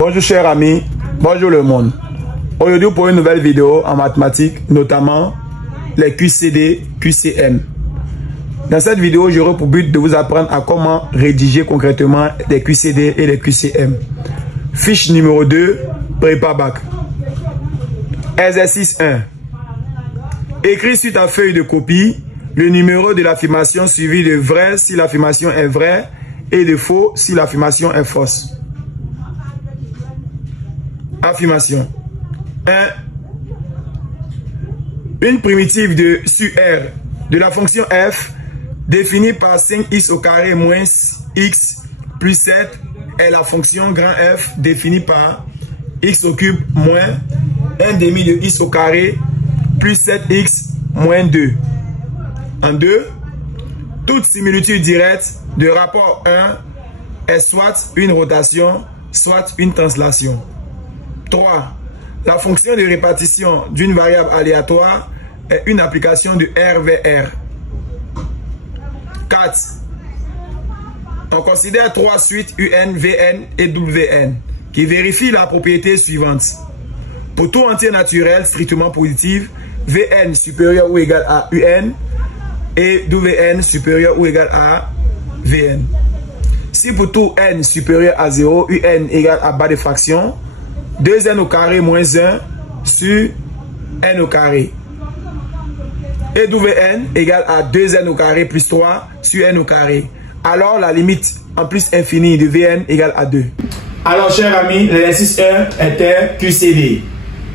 Bonjour chers amis, bonjour le monde. Aujourd'hui pour une nouvelle vidéo en mathématiques, notamment les QCD, QCM. Dans cette vidéo, j'aurai pour but de vous apprendre à comment rédiger concrètement les QCD et les QCM. Fiche numéro 2, prépa bac. Exercice 1. Écris sur ta feuille de copie le numéro de l'affirmation suivi de vrai si l'affirmation est vraie et de faux si l'affirmation est fausse. Affirmation 1. Une primitive sur R de la fonction f définie par 5x au carré moins x plus 7 est la fonction grand F définie par x au cube moins 1 demi de x au carré plus 7x moins 2. En 2, toute similitude directe de rapport 1 est soit une rotation, soit une translation. 3. La fonction de répartition d'une variable aléatoire est une application de R vers R. 4. On considère 3 suites UN, VN et WN qui vérifient la propriété suivante. Pour tout entier naturel strictement positif, VN supérieur ou égal à UN et WN supérieur ou égal à VN. Si pour tout n supérieur à 0, UN égale à bas de fraction, 2n au carré moins 1 sur n au carré. Et WN égale à 2n au carré plus 3 sur n au carré. Alors la limite en plus infinie de Vn égale à 2. Alors chers amis, l'exercice 1 était QCD.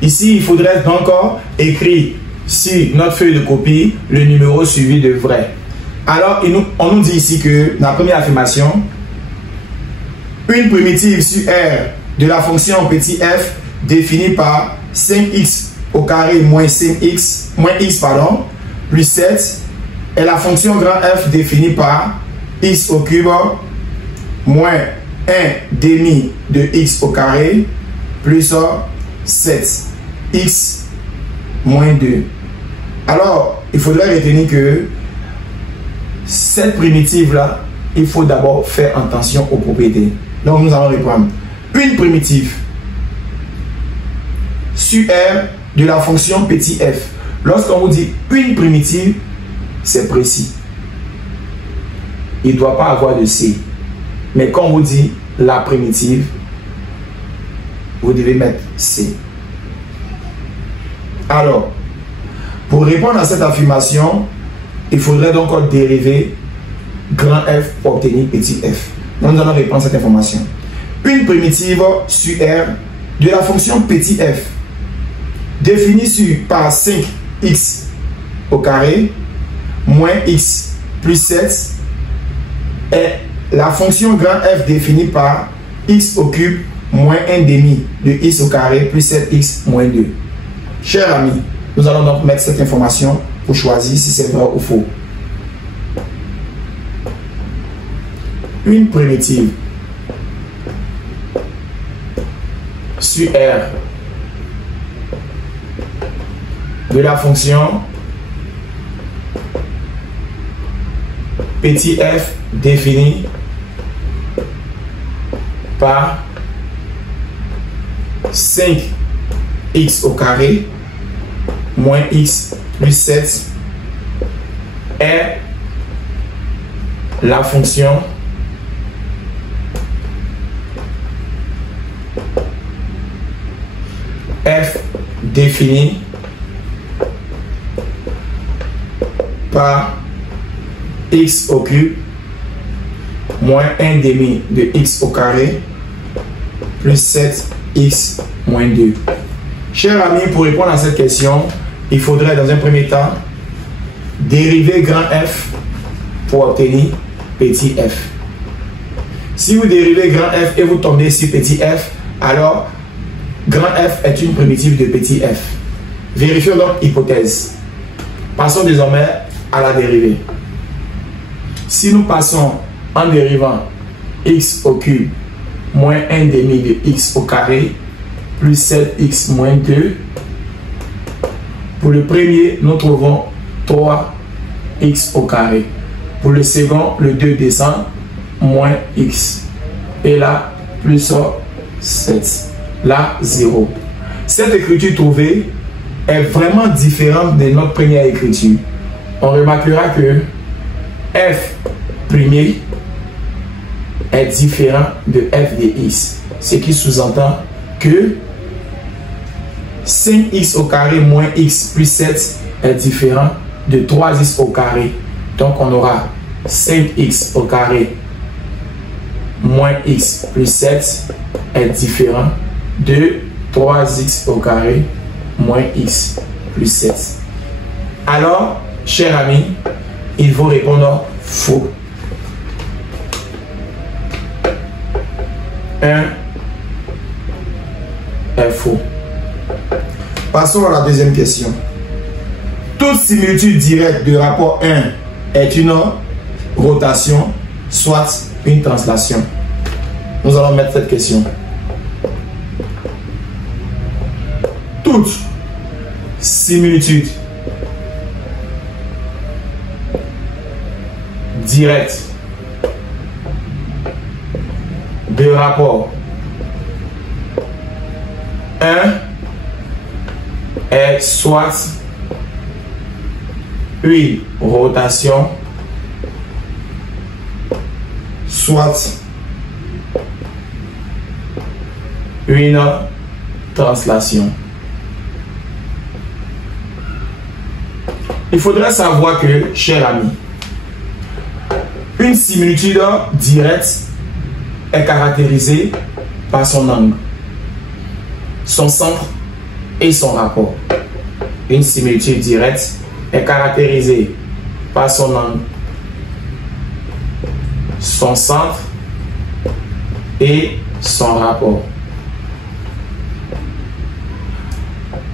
Ici, il faudrait donc écrire sur notre feuille de copie le numéro suivi de vrai. Alors on nous dit ici que la première affirmation, une primitive sur R de la fonction petit f définie par 5x au carré moins 5x x plus 7 est la fonction grand F définie par x au cube moins 1 demi de x au carré plus 7x moins 2. Alors, il faudrait retenir que cette primitive-là, il faut d'abord faire attention aux propriétés. Donc, nous allons reprendre. Une primitive sur R de la fonction petit f. Lorsqu'on vous dit une primitive, c'est précis. Il ne doit pas avoir de C. Mais quand on vous dit la primitive, vous devez mettre C. Alors, pour répondre à cette affirmation, il faudrait donc dériver grand F pour obtenir petit f. Donc, nous allons répondre à cette information. Une primitive sur R de la fonction petit f définie par 5x au carré moins x plus 7 est la fonction grand F définie par x au cube moins 1 demi de x au carré plus 7x moins 2. Chers amis, nous allons donc mettre cette information pour choisir si c'est vrai ou faux. Une primitive sur R de la fonction petit f définie par 5x au carré moins x plus 7 est la fonction f définie par x au cube moins 1 demi de x au carré plus 7x moins 2. Chers amis, pour répondre à cette question, il faudrait dans un premier temps dériver grand F pour obtenir petit f. Si vous dérivez grand F et vous tombez sur petit f, alors grand F est une primitive de petit f. Vérifions donc hypothèse. Passons désormais à la dérivée. Si nous passons en dérivant x au cube moins 1 demi de x au carré plus 7x moins 2, pour le premier, nous trouvons 3x au carré. Pour le second, le 2 descend, moins x. Et là, plus 7. Là, 0. Cette écriture trouvée est vraiment différente de notre première écriture. On remarquera que f premier est différent de f de x. Ce qui sous-entend que 5x au carré moins x plus 7 est différent de 3x au carré. Donc on aura 5x au carré moins x plus 7 est différent de 3x au carré moins x plus 7. Alors, cher ami, il faut répondre faux. 1 est faux. Passons à la deuxième question. Toute similitude directe de rapport 1 est une rotation, soit une translation. Nous allons mettre cette question. Toute similitude directe de rapport 1 est soit une rotation, soit une translation. Il faudrait savoir que, cher ami, une similitude directe est caractérisée par son angle, son centre et son rapport. Une similitude directe est caractérisée par son angle, son centre et son rapport.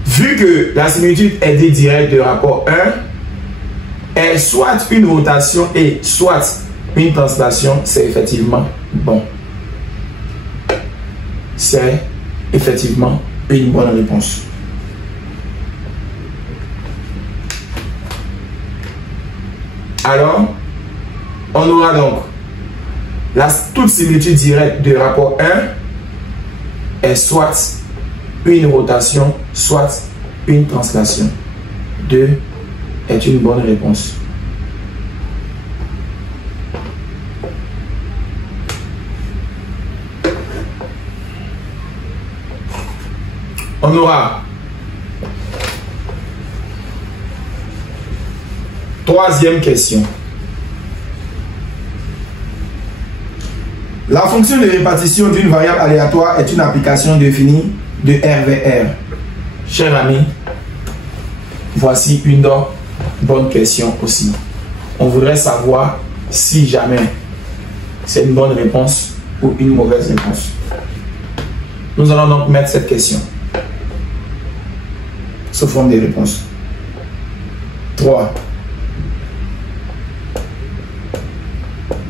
Vu que la similitude est dite directe de rapport 1, est soit une rotation et soit une translation, c'est effectivement bon. C'est effectivement une bonne réponse. Alors, on aura donc toute similitude directe de rapport 1 est soit une rotation, soit une translation. 2 est une bonne réponse. On aura troisième question. La fonction de répartition d'une variable aléatoire est une application définie de RVR. Cher ami, voici une bonne question aussi. On voudrait savoir si jamais c'est une bonne réponse ou une mauvaise réponse. Nous allons donc mettre cette question sous forme de réponse. 3.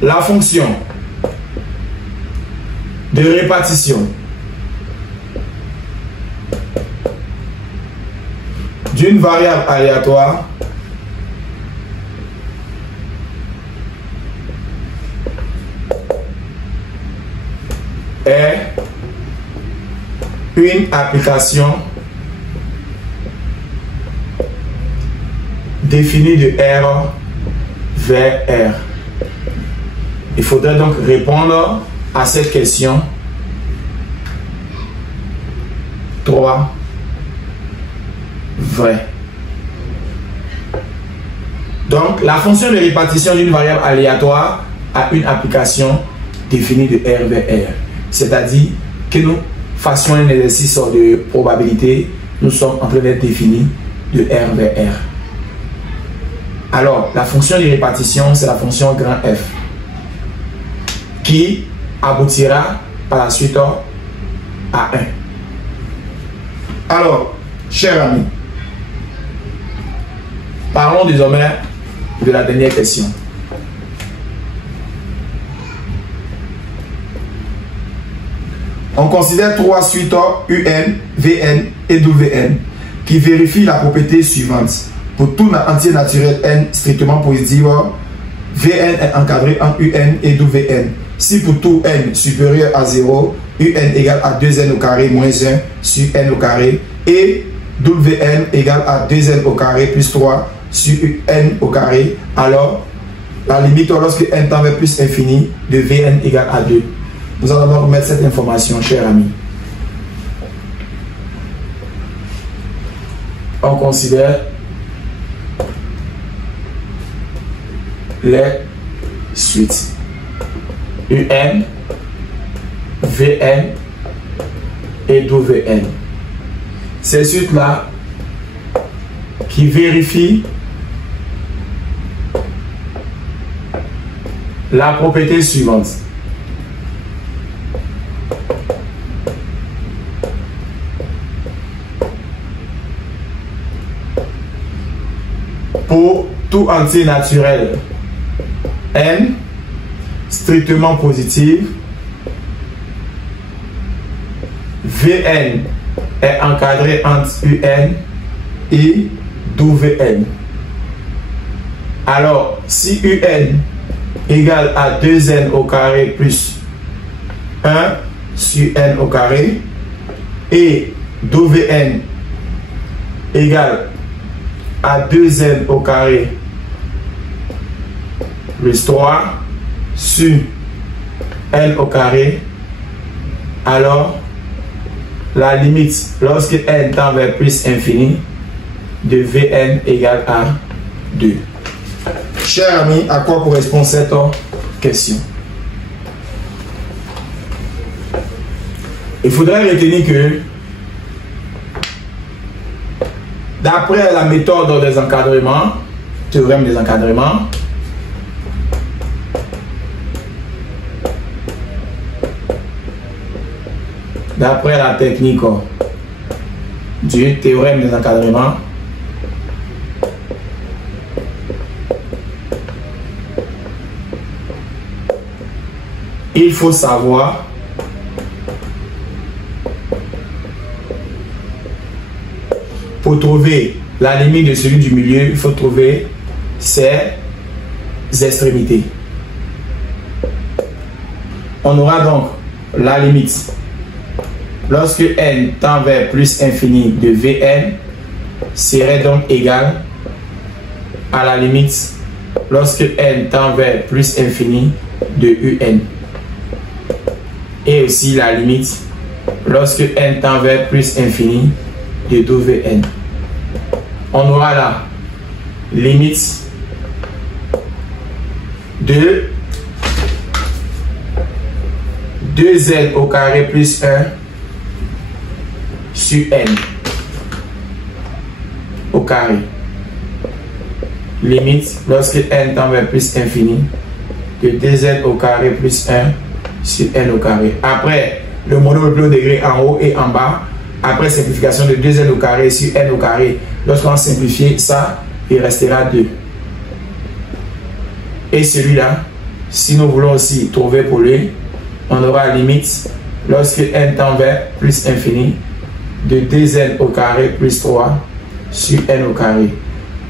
La fonction de répartition d'une variable aléatoire est une application définie de R vers R. Il faudrait donc répondre à cette question. 3. Vrai. Donc, la fonction de répartition d'une variable aléatoire a une application définie de R vers R. C'est-à-dire que nous fassions un exercice de probabilité, nous sommes en train d'être définis de R vers R. Alors, la fonction de répartition, c'est la fonction grand F qui aboutira par la suite à 1. Alors, chers amis, parlons désormais de la dernière question. On considère 3 suites UN, VN et WN qui vérifient la propriété suivante. Pour tout entier naturel n strictement positif, Vn est encadré entre Un et Wn. Si pour tout n supérieur à 0, Un égale à 2n au carré moins 1 sur n au carré et Wn égale à 2n au carré plus 3 sur n au carré, alors la limite lorsque n tend vers plus infini de Vn égale à 2. Nous allons donc mettre cette information, chers amis. On considère les suites Un, Vn et Wn. Ces suites-là qui vérifient la propriété suivante. Pour tout entier naturel n strictement positif, Vn est encadré entre Un et Wn. Alors, si Un égale à 2n au carré plus 1 sur n au carré et Wn égale à 2n au carré plus 3 sur n au carré, alors la limite lorsque n tend vers plus infini de Vn égale à 2. Chers amis, à quoi correspond cette question? Il faudrait retenir que d'après la méthode des encadrements, théorème des encadrements, d'après la technique du théorème des encadrements, il faut savoir pour trouver la limite de celui du milieu, il faut trouver ses extrémités. On aura donc la limite lorsque n tend vers plus infini de Vn serait donc égal à la limite lorsque n tend vers plus infini de Un. Et aussi la limite lorsque n tend vers plus infini de Wn. On aura la limite de 2n au carré plus 1 sur n au carré. Limite lorsque n tend vers plus infini de 2n au carré plus 1 sur n au carré. Après le monomodule au degré en haut et en bas, après simplification de 2n au carré sur n au carré, lorsqu'on simplifie ça, il restera 2. Et celui-là, si nous voulons aussi trouver pour lui, on aura la limite lorsque n tend vers plus infini de 2n au carré plus 3 sur n au carré.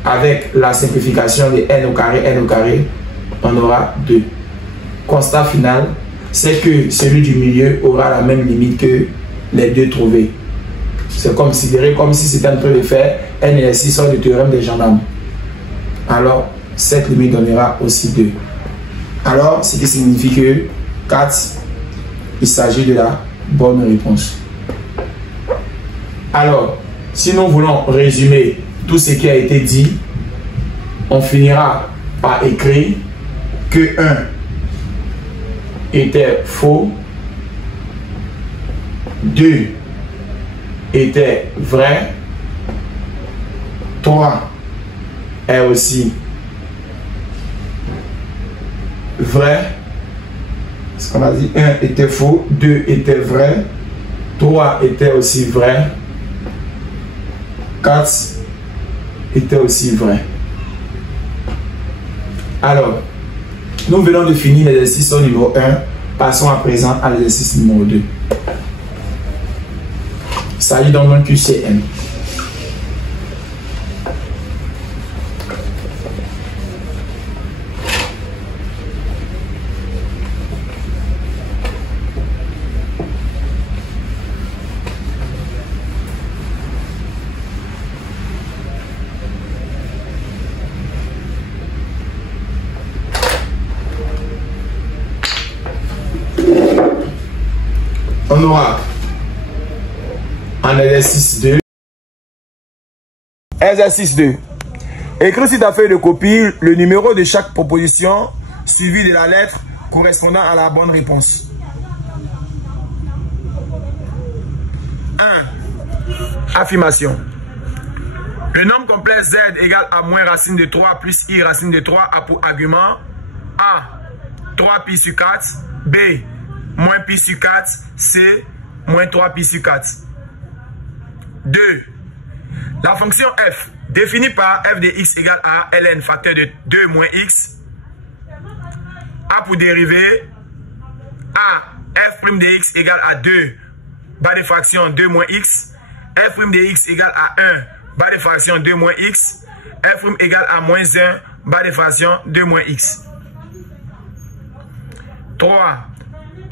Avec la simplification de n au carré, on aura 2. Constat final, c'est que celui du milieu aura la même limite que les deux trouvés. C'est considéré comme si c'était en train de faire un exercice sur le théorème des gendarmes. Alors, cette limite donnera aussi 2. Alors, ce qui signifie que 4, il s'agit de la bonne réponse. Alors, si nous voulons résumer tout ce qui a été dit, on finira par écrire que 1 était faux, 2 était vrai, 3 est aussi vrai. Ce qu'on a dit, 1 était faux, 2 était vrai, 3 était aussi vrai, 4 était aussi vrai. Alors, nous venons de finir l'exercice au niveau 1. Passons à présent à l'exercice numéro 2. Il s'agit donc d'un QCM. On aura en exercice 2. Exercice 2. Écris sur ta feuille de copie le numéro de chaque proposition suivi de la lettre correspondant à la bonne réponse. 1. Affirmation. Le nombre complexe Z égale à moins racine de 3 plus I racine de 3 a pour argument A. 3 pi sur 4. B. Moins pi sur 4. C. Moins 3 pi sur 4. 2. La fonction f définie par f de x égale à ln facteur de 2 moins x a pour dérivée a f' de x égale à 2 barre de fraction 2 moins x, f' de x égale à 1 barre de fraction 2 moins x, f' égale à moins 1 barre de fraction 2 moins x. 3.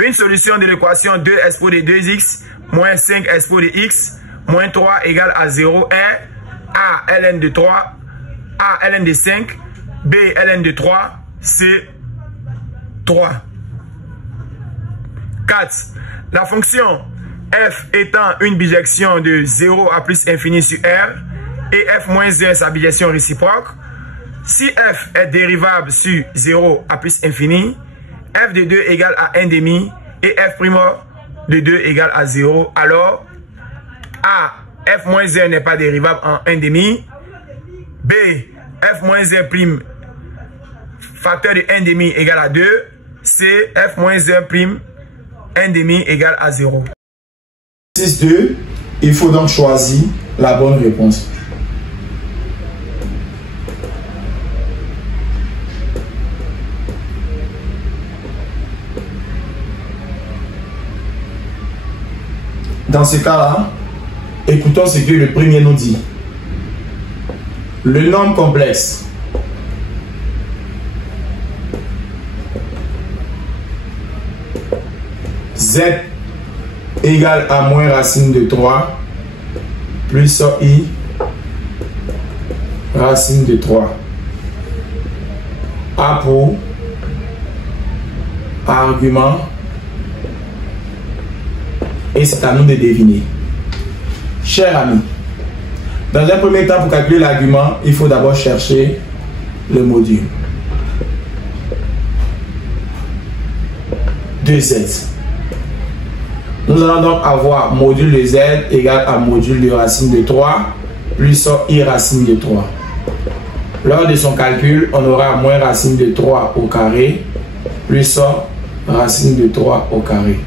Une solution de l'équation 2 expo de 2x moins 5 expo de x moins 3 égale à 0 est A ln de 3, A ln de 5, B ln de 3, C 3. 4. La fonction f étant une bijection de 0 à plus infini sur R et f moins 1 sa bijection réciproque, si f est dérivable sur 0 à plus infini, f de 2 égale à 1 demi et f' de 2 égale à 0, alors A, f moins 1 n'est pas dérivable en 1 demi. B, f moins 1 prime facteur de 1 demi égale à 2. C, f moins 1 prime 1 demi égale à 0. 6-2, il faut donc choisir la bonne réponse. Dans ce cas-là, écoutons ce que le premier nous dit. Le nombre complexe Z égale à moins racine de 3 plus I racine de 3 a pour argument, et c'est à nous de deviner. Chers amis, dans un premier temps, pour calculer l'argument, il faut d'abord chercher le module. 2Z. Nous allons donc avoir module de Z égale à module de racine de 3 plus I racine de 3. Lors de son calcul, on aura moins racine de 3 au carré plus racine de 3 au carré.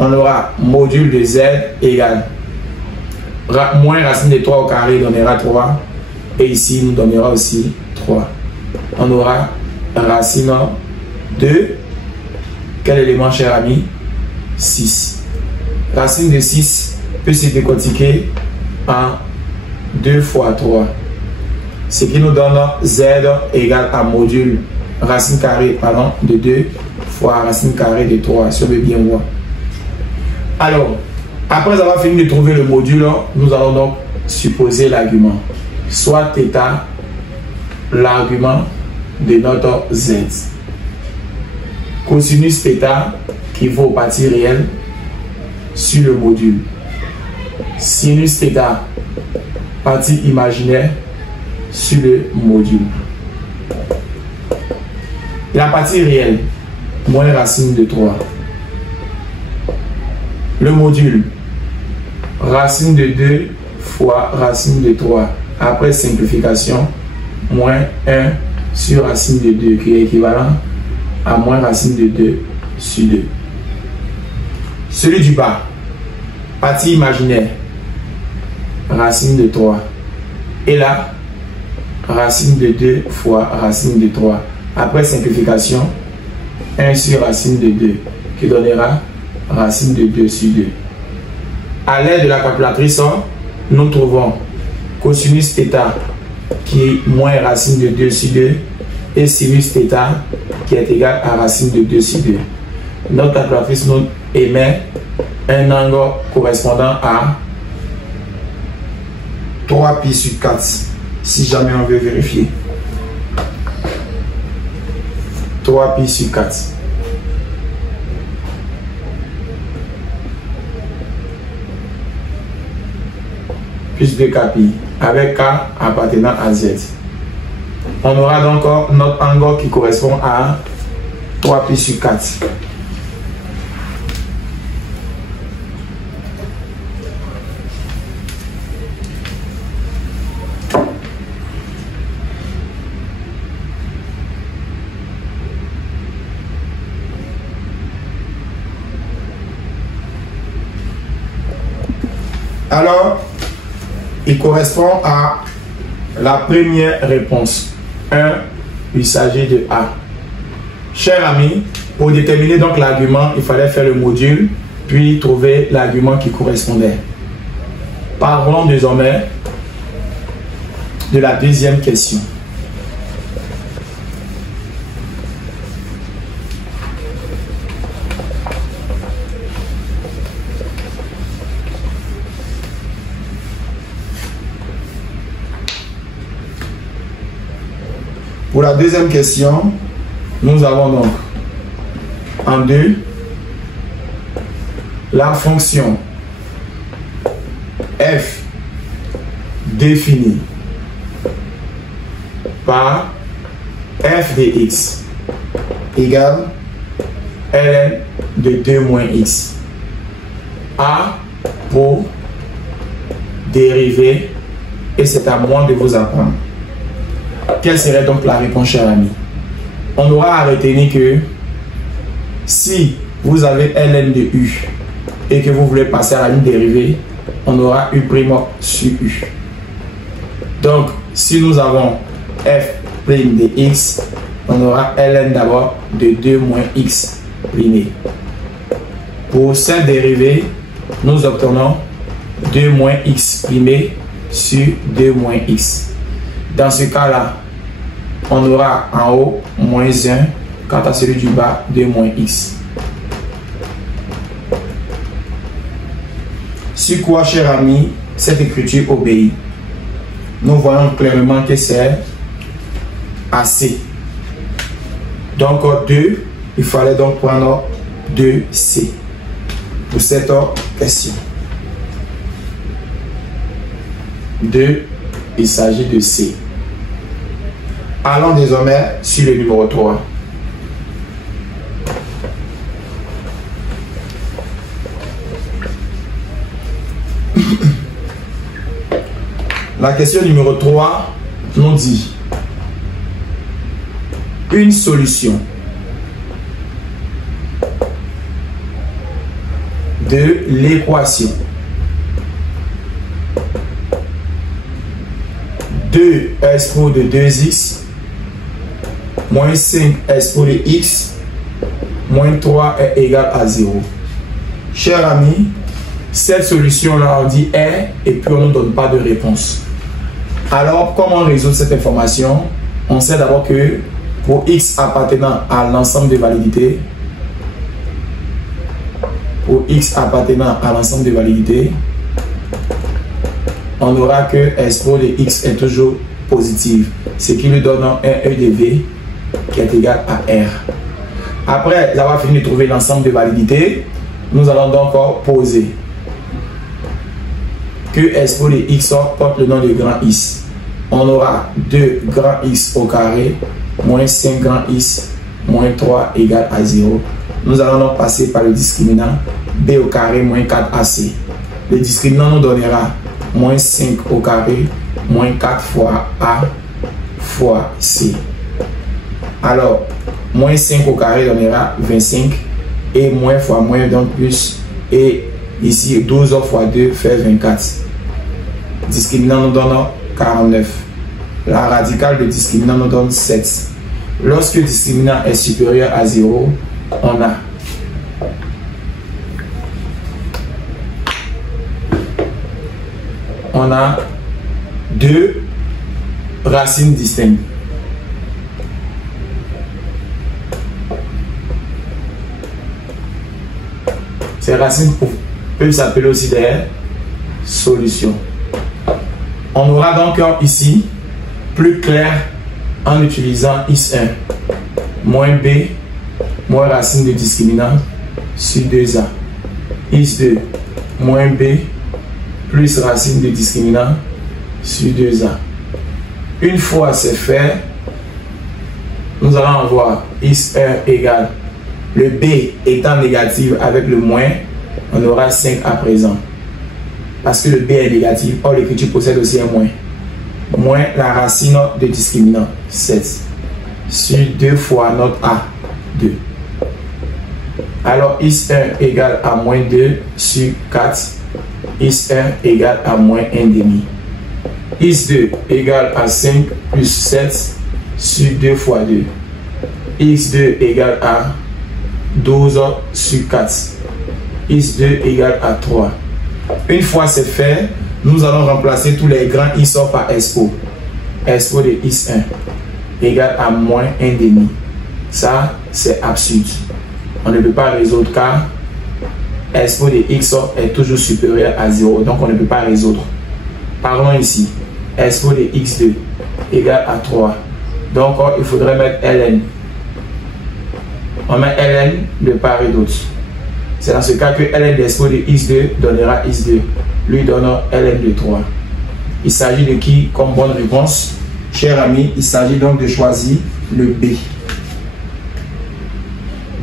On aura module de Z égale moins racine de 3 au carré donnera 3. Et ici, nous donnera aussi 3. On aura racine de quel élément, cher ami? 6. Racine de 6 peut se décortiquer en 2 fois 3. Ce qui nous donne Z égale à module racine carrée de 2 fois racine carrée de 3. Si on veut bien voir. Alors, après avoir fini de trouver le module, nous allons donc supposer l'argument. Soit θ, l'argument de notre Z. Cosinus θ qui vaut aux parties réelles sur le module. Sinus θ, partie imaginaire sur le module. La partie réelle, moins racine de 3. Le module, racine de 2 fois racine de 3. Après simplification, moins 1 sur racine de 2 qui est équivalent à moins racine de 2 sur 2. Celui du bas, partie imaginaire, racine de 3. Et là, racine de 2 fois racine de 3. Après simplification, 1 sur racine de 2 qui donnera racine de 2 sur 2. À l'aide de la calculatrice, nous trouvons cosinus θ qui est moins racine de 2 sur 2 et sinus θ qui est égal à racine de 2 sur 2. Notre calculatrice nous émet un angle correspondant à 3 pi sur 4 si jamais on veut vérifier. 3 pi sur 4. plus 2kpi avec K appartenant à Z. On aura donc notre angle qui correspond à 3pi sur 4. Alors, il correspond à la première réponse. 1, il s'agit de A. Chers amis, pour déterminer donc l'argument, il fallait faire le module, puis trouver l'argument qui correspondait. Parlons désormais de la deuxième question. Pour la deuxième question, nous avons donc en 2 la fonction f définie par f de x égale ln de 2 moins x. A pour dériver, et c'est à moi de vous apprendre. Quelle serait donc la réponse, cher ami? On aura à retenir que si vous avez ln de u et que vous voulez passer à la ligne dérivée, on aura u' sur u. Donc, si nous avons f' de x, on aura ln d'abord de 2 moins x'. Pour cette dérivée, nous obtenons 2 moins x' sur 2 moins x. Dans ce cas-là, on aura en haut moins 1, quant à celui du bas 2 moins x. Sur quoi, cher ami, cette écriture obéit? Nous voyons clairement que c'est AC. Donc 2, il fallait donc prendre 2C pour cette question. 2, il s'agit de C. Allons désormais sur le numéro 3. La question numéro 3 nous dit une solution de l'équation 2s pour de 2x moins 5s pour de x moins 3 est égal à 0. Cher ami, cette solution-là, on dit est et puis on ne donne pas de réponse. Alors, comment résoudre cette information? On sait d'abord que pour x appartenant à l'ensemble de validité, on aura que S pour de x est toujours positive, ce qui lui donne un E de V qui est égal à R. Après avoir fini de trouver l'ensemble de validité, nous allons donc poser que S pour de x porte le nom de grand X. On aura 2 grand X au carré moins 5 grand X moins 3 égale à 0. Nous allons donc passer par le discriminant B au carré moins 4AC. Le discriminant nous donnera moins 5 au carré moins 4 fois A fois C. Alors, moins 5 au carré donnera 25 et moins fois moins donc plus. Et ici, 12 fois 2 fait 24. Discriminant nous donne 49. La radicale de discriminant nous donne 7. Lorsque le discriminant est supérieur à 0, on a 2 racines distinctes. Ces racines peuvent s'appeler aussi des solutions. On aura donc ici plus clair en utilisant x1 moins b moins racine de discriminant sur 2a. x2 moins b plus racine de discriminant sur 2A. Une fois c'est fait, nous allons avoir x1 égale le b étant négatif avec le moins, on aura 5 à présent. Parce que le b est négatif, or l'écriture possède aussi un moins. Moins la racine de discriminant, 7. Sur 2 fois notre a, 2. Alors x1 égale à moins 2 sur 4. x1 égale à moins 1 demi. x2 égale à 5 plus 7 sur 2 fois 2. x2 égale à 12 sur 4. x2 égale à 3. Une fois c'est fait, nous allons remplacer tous les grands x par expo. Expo de x1 égale à moins 1 demi. Ça, c'est absurde. On ne peut pas résoudre car expo de x est toujours supérieur à 0. Donc, on ne peut pas résoudre. Parlons ici. Expo de x2 égale à 3. Donc, il faudrait mettre ln. On met ln de part et d'autre. C'est dans ce cas que ln d'expo de x2 donnera x2. Lui donnera ln de 3. Il s'agit de qui comme bonne réponse? Cher ami, il s'agit donc de choisir le B.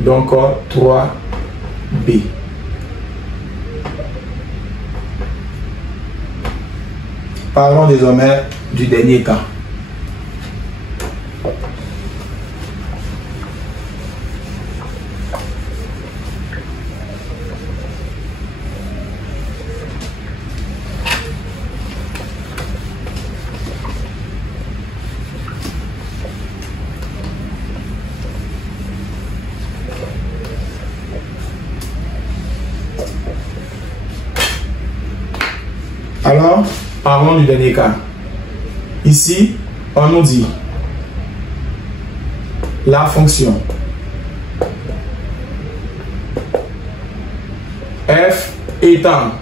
Donc 3B. Parlons désormais du dernier cas. Alors, parlons du dernier cas. Ici, on nous dit la fonction f étant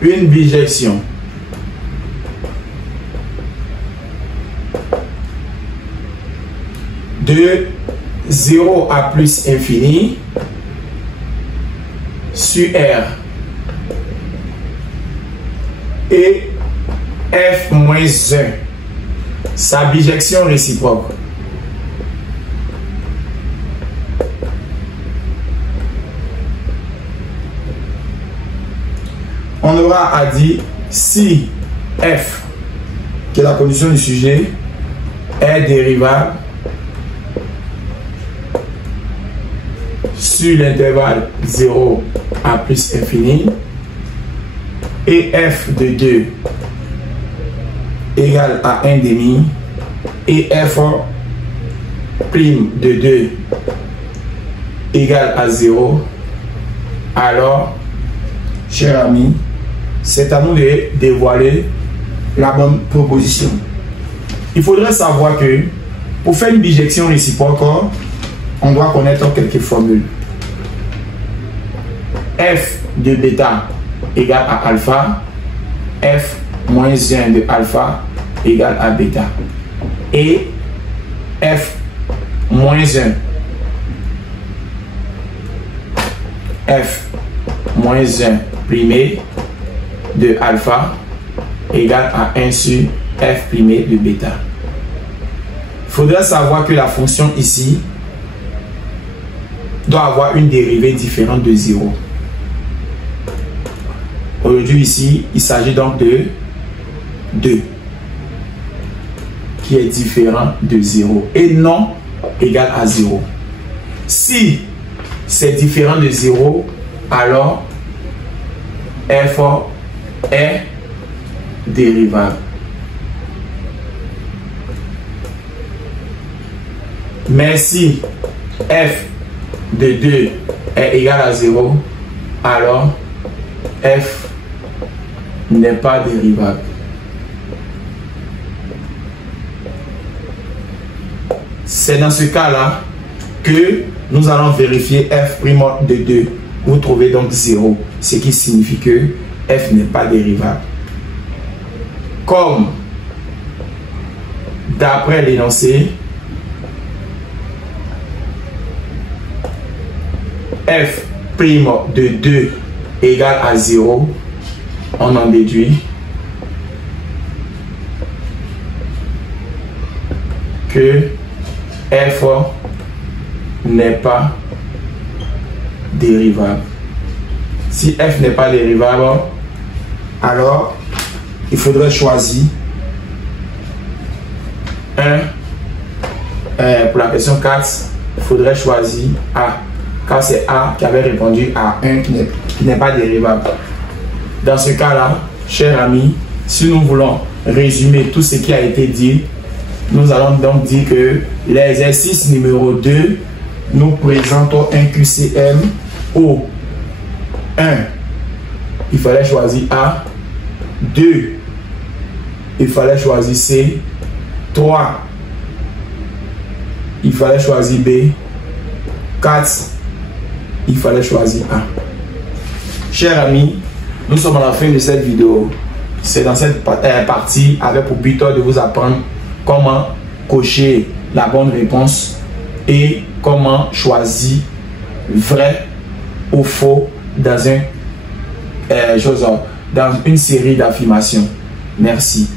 une bijection de 0 à plus infini sur R et f moins 1, sa bijection réciproque. On aura à dire si f, qui est la condition du sujet, est dérivable sur l'intervalle 0 à plus infini et f de 2 égale à 1 demi et f prime de 2 égale à 0, alors, cher ami, c'est à nous de dévoiler la bonne proposition. Il faudrait savoir que pour faire une bijection réciproque, on doit connaître quelques formules. F de bêta égale à alpha, f moins 1 de alpha égale à bêta. Et f moins 1, f moins 1 primé de alpha égale à 1 sur f primé de bêta. Il faudrait savoir que la fonction ici doit avoir une dérivée différente de 0. Aujourd'hui ici, il s'agit donc de 2 qui est différent de 0 et non égal à 0. Si c'est différent de 0, alors f est dérivable. Mais si f de 2 est égal à 0, alors f n'est pas dérivable. C'est dans ce cas-là que nous allons vérifier f' de 2. Vous trouvez donc 0, ce qui signifie que f n'est pas dérivable. Comme d'après l'énoncé, f' de 2 égale à 0, on en déduit que f n'est pas dérivable. Si f n'est pas dérivable, alors il faudrait choisir pour la question 4, il faudrait choisir A, car c'est A qui avait répondu à 1 qui n'est pas dérivable. Dans ce cas-là, chers amis, si nous voulons résumer tout ce qui a été dit, nous allons donc dire que l'exercice numéro 2 nous présente un QCM où 1, il fallait choisir A, 2, il fallait choisir C, 3, il fallait choisir B, 4, il fallait choisir A. Chers amis, nous sommes à la fin de cette vidéo. C'est dans cette partie avec pour but de vous apprendre comment cocher la bonne réponse et comment choisir vrai ou faux dans une série d'affirmations. Merci.